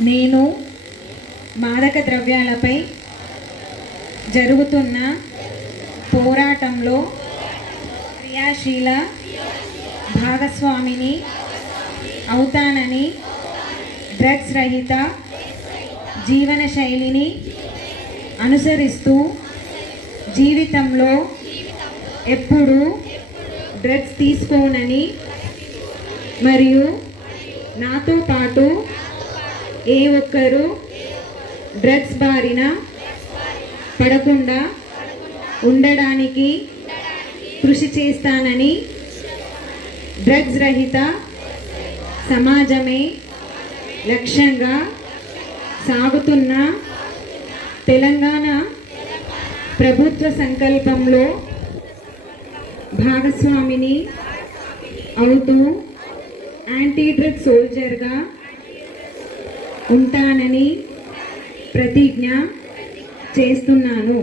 నేను మాదక ద్రవ్యాలపై జరుగుతున్న పోరాటంలో క్రియాశీల భాగస్వామిని అవుతానని డ్రగ్స్ రహిత జీవన శైలిని అనుసరిస్తూ జీవితంలో ఎప్పుడూ డ్రగ్స్ తీసుకోనని మరియు నాతో పాటు ఏ ఒక్కరు డ్రగ్స్ బారిన పడకుండా ఉండడానికి కృషి చేస్తానని డ్రగ్స్ రహిత సమాజమే లక్ష్యంగా సాగుతున్న తెలంగాణ ప్రభుత్వ సంకల్పంలో భాగస్వామిని అవుతూ యాంటీ డ్రగ్ సోల్జర్గా ఉంటానని ప్రతిజ్ఞ చేస్తున్నాను.